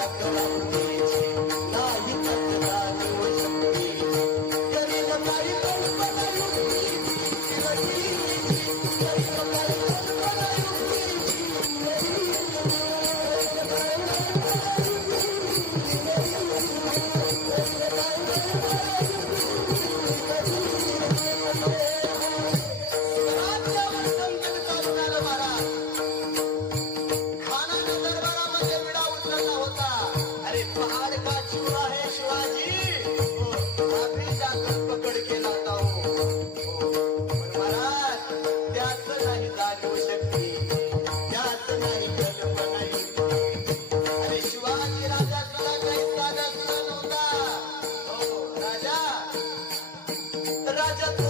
Música yo